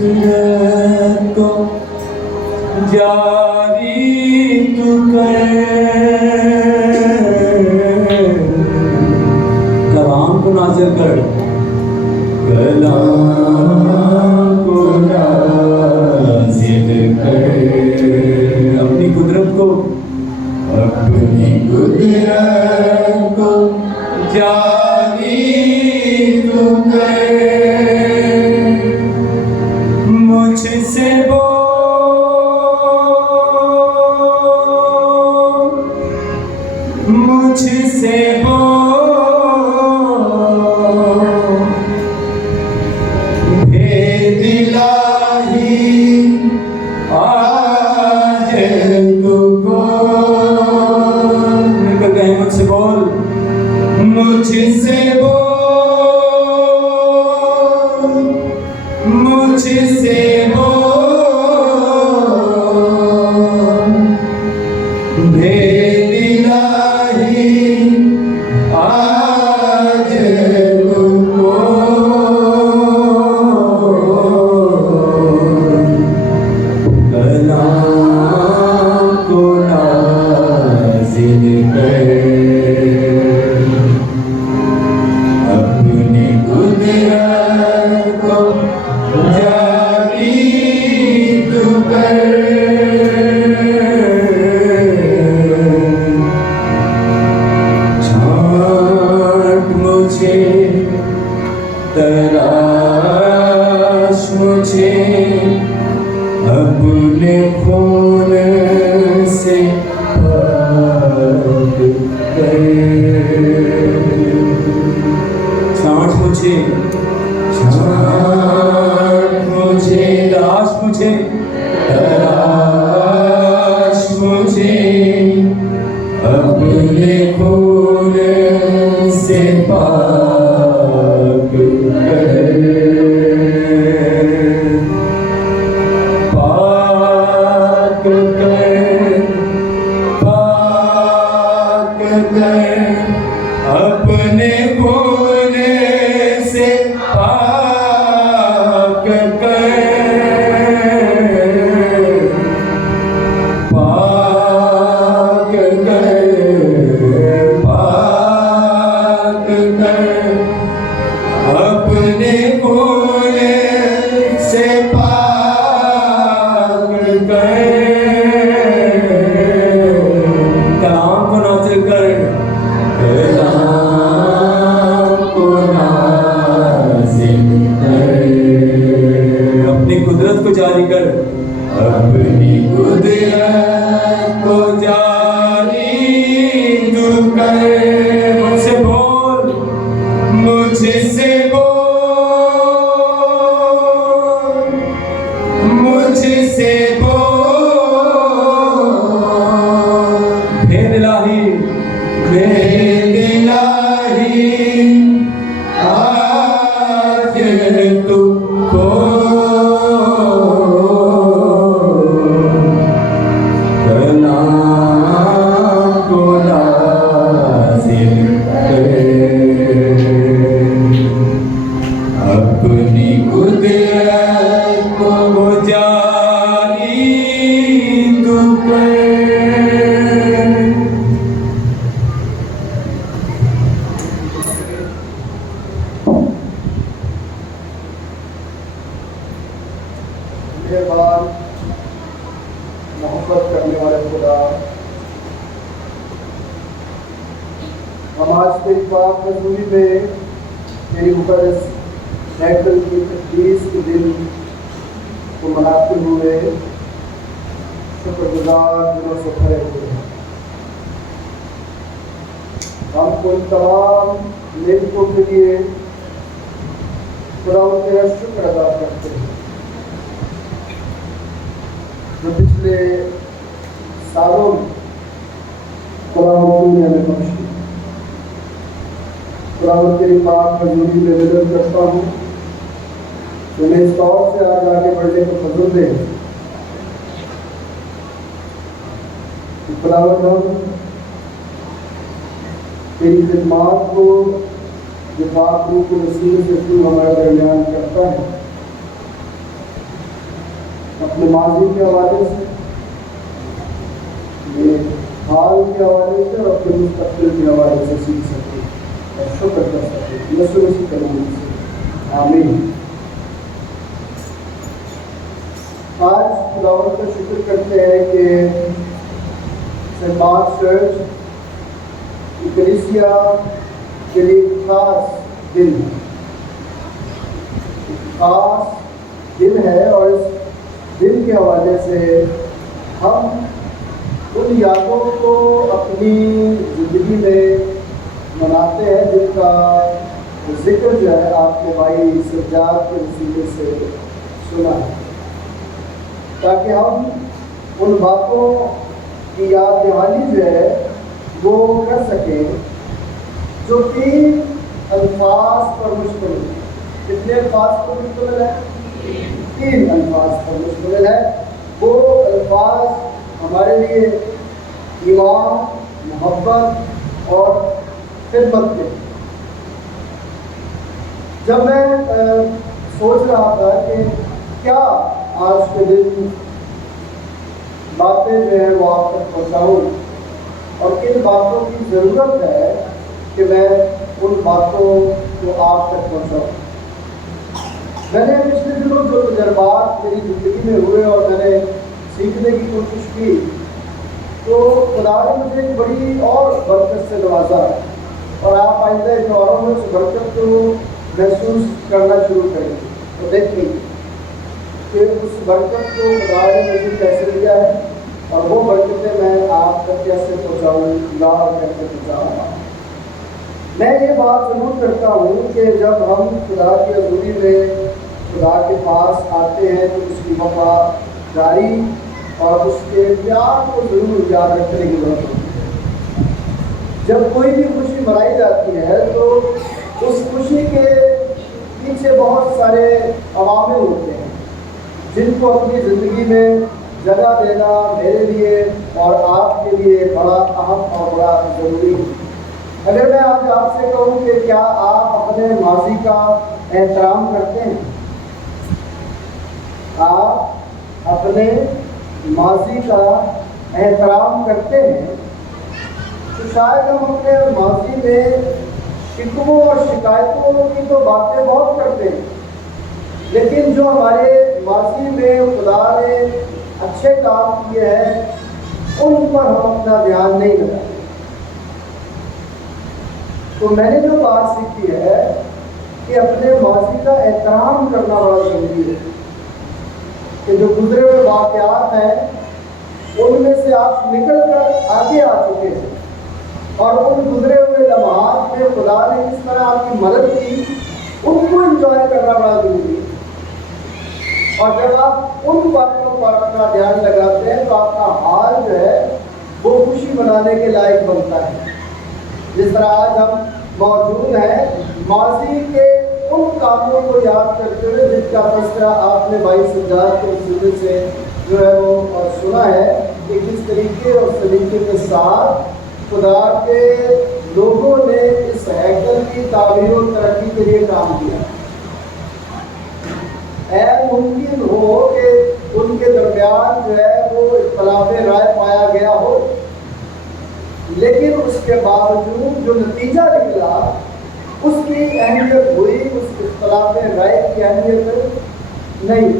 قدرت کو جاری تو کر، کلام کو نازل کر، کلام کو نازل کر، اپنی قدرت کو جاری تو کر، مجھ سے بھید الہی آج تو بول، مل کر کہیں مجھ سے بول، مجھ سے بول، مجھ سے بول، بھید الہی آج تو بول، کلام کو نازل کر، اپنی قدرت کو جاری تو کر، چھانٹ مجھے، تراش مجھے، اپنے خون سے پاک کر، چھانٹ مجھے، چھانٹ مجھے، تراش مجھے، تراش مجھے، اپنے خون سے پاک کر، پاک کر، پاک کر، اپنے خون سے پاک کر، پاک کر، پاک کر، اپنے خون سے پاک کر، کلام کو نازل کر، کلام کو نازل کر، اپنی قدرت کو جاری کر، اپنی قدرت کو جاری تو کر، مجھ سے بول، مجھ سے بول، مجھ سے بول، بھید الہی، بھید الہی آج تو کھول، کلام کو نازل کر، اپنی قدرت کو جاری تو کر، میرے بعد محبت کرنے والے خدا، ہم آج تیری پاک حضوری میں تیری مقدس ہیکل کی تقدیس کے دن کو مناتے ہوئے شکر گزار دلوں سے بھرے ہوئے ہیں۔ ہم کو ان تمام نعمتوں کے لیے خدا تیرا شکر ادا کرتے ہیں جو پچھلے سالوں میں خدا نے ہمیں بخشی۔ خدا تیری پاک حضوری میں نظر کرتا ہوں تو میں اس طور سے آج آگے بڑھنے کو فضل دے کہ خداوند ہم تیری خدمات کو جو پاک روح کے وسیلے سے تو ہمارے درمیان کرتا ہے، اپنے ماضی کے حوالے سے، یہ حال کے حوالے سے اور اپنے مستقبل کے حوالے سے سیکھ سکے اور شکر کر سکے۔ یسوع مسیح کے نام سے آمین۔ آج خداوند کا شکر کرتے ہیں کہ سینٹ مارک چرچ کلیسیا کے لیے ایک خاص دن ہے، ایک خاص دن ہے، اور اس دن کے حوالے سے ہم ان یادوں کو اپنی زندگی میں مناتے ہیں جن کا ذکر جو ہے آپ کے بھائی سجاد کے وسیلے سے سنا ہے، تاکہ ہم ان باتوں کی یاد دہانی جو ہے وہ کر سکیں جو 3 الفاظ پر مشتمل ہے۔ کتنے الفاظ پر مشتمل ہے؟ 3 الفاظ پر مشتمل ہے۔ وہ الفاظ ہمارے لیے ایمان، محبت اور خدمت کے۔ جب میں سوچ رہا تھا کہ کیا آج کے دن باتیں جو ہیں وہ آپ تک پہنچاؤں اور کن باتوں کی ضرورت ہے کہ میں ان باتوں کو آپ تک پہنچاؤں۔ میں نے پچھلے دنوں جو تجربات میری زندگی میں ہوئے اور میں نے سیکھنے کی کوشش کی، تو خدا نے مجھے ایک بڑی اور برکت سے نوازا، اور آپ آئندہ اتواروں میں اس برکت کو محسوس کرنا شروع کریں گے تو دیکھیں گے کہ اس برکت کو خدا نے مجھے کیسے دیا ہے اور وہ برکتیں میں آپ تک کیسے پہنچاؤں گا اور کیسے پہنچاؤں گا۔ میں یہ بات ضرور کرتا ہوں کہ جب ہم خدا کی حضوری میں خدا کے پاس آتے ہیں تو اس کی وفاداری اور اس کے پیار کو ضرور یاد رکھنے کی ضرورت ہوتی ہے۔ جب کوئی بھی خوشی منائی جاتی ہے تو اس خوشی کے پیچھے بہت سارے عوامل ہوتے ہیں جن کو اپنی زندگی میں جگہ دینا میرے لیے اور آپ کے لیے بڑا اہم اور بڑا ضروری ہے۔ اگر میں آج آپ سے کہوں کہ کیا آپ اپنے ماضی کا احترام کرتے ہیں؟ آپ اپنے ماضی کا احترام کرتے ہیں؟ تو شاید ہم اپنے ماضی میں شکووں اور شکایتوں کی تو باتیں بہت کرتے ہیں، لیکن جو ہمارے ماضی میں خدا نے اچھے کام کیے ہیں ان پر ہم اپنا دھیان نہیں لگاتے۔ تو میں نے جو بات سیکھی ہے کہ اپنے ماضی کا احترام کرنا بڑا ضروری ہے، کہ جو گزرے ہوئے واقعات ہیں ان میں سے آپ نکل کر آگے آ چکے ہیں، اور ان گزرے ہوئے لمحات میں خدا نے کس طرح آپ کی مدد کی ان کو انجوائے کرنا بڑا ضروری ہے۔ اور جب آپ ان باتوں پر اپنا دھیان لگاتے ہیں تو آپ کا حال جو ہے وہ خوشی منانے کے لائق بنتا ہے۔ جس طرح آج ہم موجود ہیں ماضی کے ان کاموں کو یاد کرتے ہوئے جن کا تذکرہ آپ نے بھائی سجاد کے وسیلے سے جو ہے وہ سنا ہے کہ کس طریقے اور سلیقے کے ساتھ خدا کے لوگوں نے اس ہیکل کی تعمیر و ترقی کے لیے کام کیا۔ ممکن ہو کہ ان کے درمیان جو ہے وہ اختلاف رائے پایا گیا ہو، لیکن اس کے باوجود جو نتیجہ نکلا اس کی اہمیت ہوئی اس اختلاف رائے کی اہمیت نہیں۔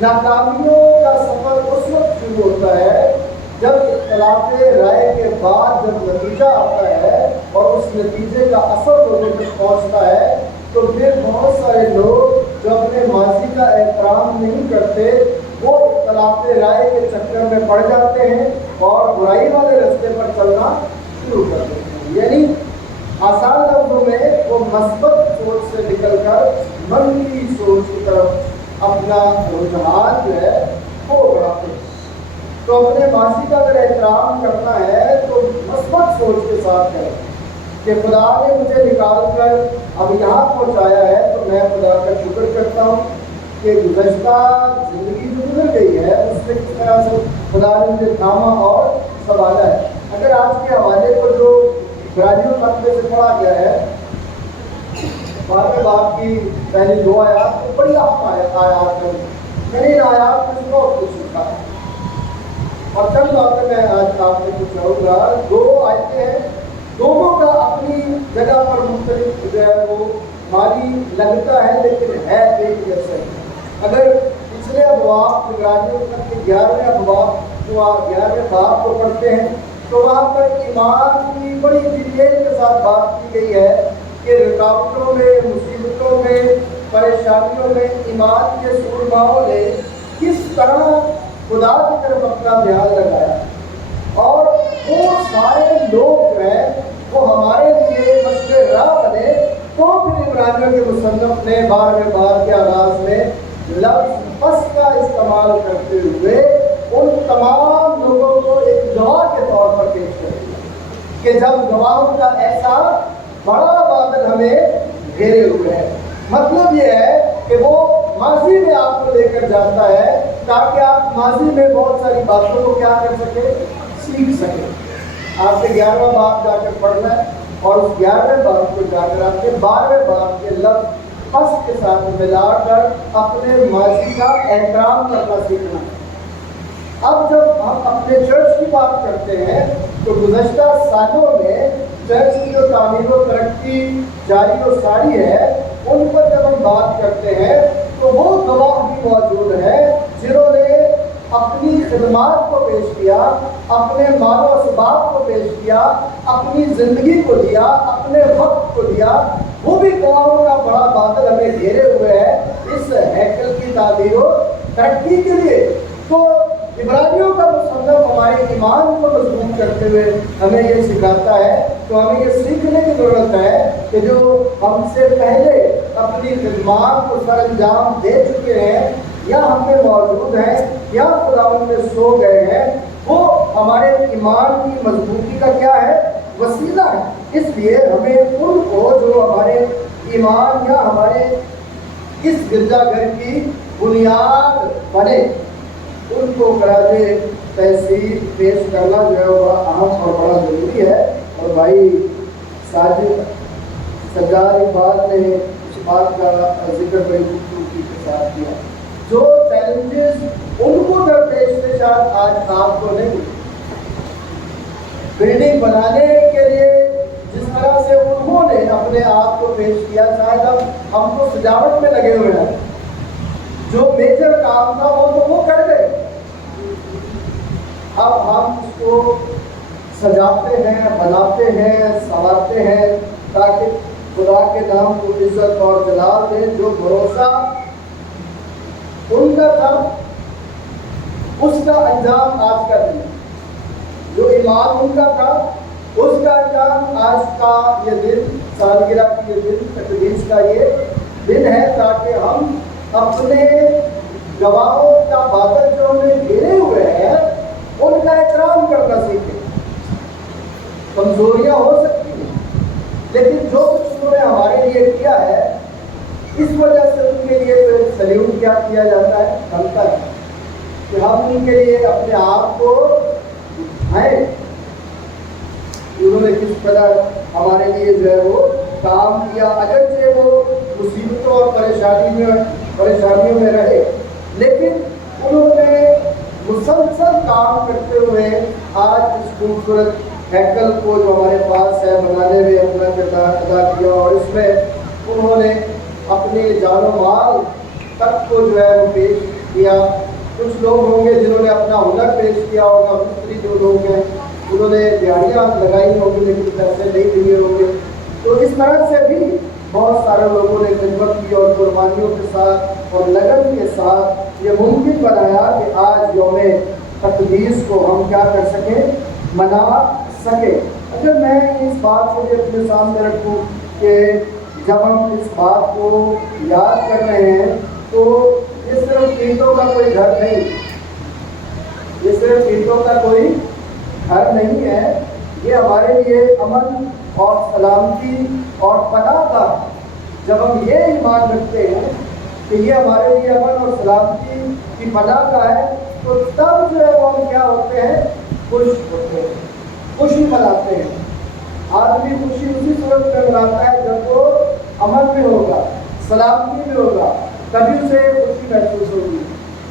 ناکامیوں کا سفر اس وقت شروع ہوتا ہے جب اختلاف رائے کے بعد جب نتیجہ آتا ہے اور اس نتیجے کا اثر لوگوں تک پہنچتا ہے تو پھر بہت سارے لوگ جو اپنے ماضی کا احترام نہیں کرتے وہ اختلاف رائے کے چکر میں پڑ جاتے ہیں اور برائی والے رستے پر چلنا شروع کر دیتے ہیں۔ یعنی آسان لفظوں میں وہ مثبت سوچ سے نکل کر منفی سوچ کی طرف اپنا رجحان جو ہے وہ بڑھاتے ہیں۔ تو اپنے ماضی کا اگر احترام کرنا ہے تو مثبت سوچ کے ساتھ کریں کہ خدا نے مجھے نکال کر اب یہاں پہنچایا ہے تو میں خدا کا شکر کرتا ہوں کہ گزشتہ زندگی جو گزر گئی ہے اس میں کس طرح سے خدا نے مجھے تھاما اور سنبھالا ہے۔ اگر آج کے حوالے کو جو گراجیوں خطبے سے پڑھا گیا ہے 12 باب کی پہلی 2 آیات تو بڑی اہم آیات ہیں میں نے ان آیات میں بہت کچھ سیکھا ہے، اور چند باتیں میں آج آپ سے کچھ کہوں گا۔ دو آیتیں ہیں، دونوں کا اپنی جگہ پر مختلف جو ہے وہ معنی لگتا ہے، لیکن ہے ایک جیسا ہی۔ اگر پچھلے ابواب عبرانیوں تک کے 11ویں ابواب جو آپ 11ویں باب کو پڑھتے ہیں تو وہاں پر ایمان کی بڑی ڈیٹیل کے ساتھ بات کی گئی ہے کہ رکاوٹوں میں، مصیبتوں میں، پریشانیوں میں ایمان کے سورماؤں نے کس طرح خدا کی طرف اپنا دھیان لگایا، اور وہ سارے لوگ جو ہیں وہ ہمارے لیے مشعل راہ بنے۔ تو پھر عبرانیوں کے مصنف نے 12ویں باب کے آغاز میں لفظ پس کا استعمال کرتے ہوئے ان تمام لوگوں کو ایک گواہ کے طور پر پیش کر دیا کہ جب گواہوں کا ایسا بڑا بادل ہمیں گھیرے ہوئے ہے۔ مطلب یہ ہے کہ وہ ماضی میں آپ کو لے کر جاتا ہے تاکہ آپ ماضی میں بہت ساری باتوں کو کیا کر سکیں، سیکھ سکیں۔ آپ نے 11واں باب جا کر پڑھنا ہے اور اس 11ویں باب کو جا کر آپ کے 12ویں باب کے لفظ پس کے ساتھ ملا کر اپنے ماضی کا احترام کرنا سیکھنا ہے۔ اب جب ہم اپنے چرچ کی بات کرتے ہیں تو گزشتہ سالوں میں چرچ کی جو تعمیر و ترقی جاری و ساری ہے ان پر جب ہم بات کرتے ہیں تو وہ گواہ بھی موجود ہیں جنہوں نے اپنی خدمات کو پیش کیا، اپنے مال و اسباب کو پیش کیا، اپنی زندگی کو دیا، اپنے وقت کو دیا۔ وہ بھی گواہوں کا بڑا بادل ہمیں گھیرے ہوئے ہے اس ہیکل کی تعمیر و ترقی کے لیے۔ تو عبرانیوں کا مصنف ہمارے ایمان کو مضبوط کرتے ہوئے ہمیں یہ سکھاتا ہے، تو ہمیں یہ سیکھنے کی ضرورت ہے کہ جو ہم سے پہلے اپنی خدمات کو سر انجام دے چکے ہیں یا ہم میں موجود ہیں یا خدا ان میں سو گئے ہیں، وہ ہمارے ایمان کی مضبوطی کا کیا ہے، وسیلہ ہے۔ اس لیے ہمیں ان کو جو ہمارے ایمان یا ہمارے اس گرجا گھر کی بنیاد بنے ان کو خراج تحسین پیش کرنا جو ہے وہ اہم اور بڑا ضروری ہے۔ اور بھائی ساجد سجاد اقبال نے اس بات کا ذکر بڑی خوبصورتی کے ساتھ کیا، جو چیلنجز ان کو درپیش تھے شاید آج آپ کو نہیں۔ بلڈنگ بنانے کے لیے جس طرح سے انہوں نے اپنے آپ کو پیش کیا، شاید اب ہم تو سجاوٹ میں لگے ہوئے ہیں، جو میجر کام تھا وہ تو وہ کر گئے، اب ہم اس کو سجاتے ہیں، بناتے ہیں، سنوارتے ہیں تاکہ خدا کے نام کو عزت اور جلال دیں۔ جو بھروسہ ان کا تھا اس کا انجام آج کا دن، جو ایمان ان کا تھا اس کا انجام آج کا یہ دن، سالگرہ کی یہ دن، تقدیس کا یہ دن ہے، تاکہ ہم اپنے گواہوں کا بادل جو انہیں گھیرے ہوئے ہیں ان کا احترام کرنا سیکھیں۔ کمزوریاں ہو سکتی ہیں لیکن جو کچھ انہوں نے ہمارے لیے کیا ہے اس وجہ سے ان کے لیے سلیوٹ کیا کیا جاتا ہے، بنتا ہے کہ ہم ان کے لیے اپنے آپ کو اٹھائیں۔ انہوں نے کس قدر ہمارے لیے جو ہے وہ کام کیا، اگرچہ وہ مصیبتوں اور پریشانیوں میں رہے، لیکن انہوں نے مسلسل کام کرتے ہوئے آج اس خوبصورت ہیکل کو جو ہمارے پاس ہے بنانے میں اپنا کردار ادا کیا، اور اس میں انہوں نے اپنے جان و مال تک کو جو ہے وہ پیش کیا۔ کچھ لوگ ہوں گے جنہوں نے اپنا ہنر پیش کیا ہوگا، مستری جو لوگ ہیں انہوں نے دیہڑیاں لگائی ہوگی لیکن پیسے نہیں دیے ہوں گے۔ تو اس طرح سے بھی بہت سارے لوگوں نے خدمت کی اور قربانیوں کے ساتھ اور لگن کے ساتھ یہ ممکن بنایا کہ آج یوم تقدیس کو ہم کیا کر سکیں، منا سکیں۔ اگر میں اس بات کو بھی اپنے سامنے رکھوں کہ جب ہم اس بات کو یاد کر رہے ہیں تو یہ صرف اینٹوں کا کوئی گھر نہیں، یہ صرف اینٹوں کا کوئی گھر نہیں ہے، یہ ہمارے لیے امن اور سلامتی اور پناہ کا، جب ہم یہ ایمان رکھتے ہیں کہ یہ ہمارے لیے امن اور سلامتی کی پناہ کا ہے تو تب جو ہے وہ ہم کیا ہوتے ہیں، خوش ہوتے ہیں، خوشی مناتے ہیں۔ آدمی خوشی اسی صورت میں مناتا ہے جب وہ امن میں ہوگا، سلامتی میں ہوگا، تبھی اسے خوشی محسوس ہوگی۔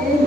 3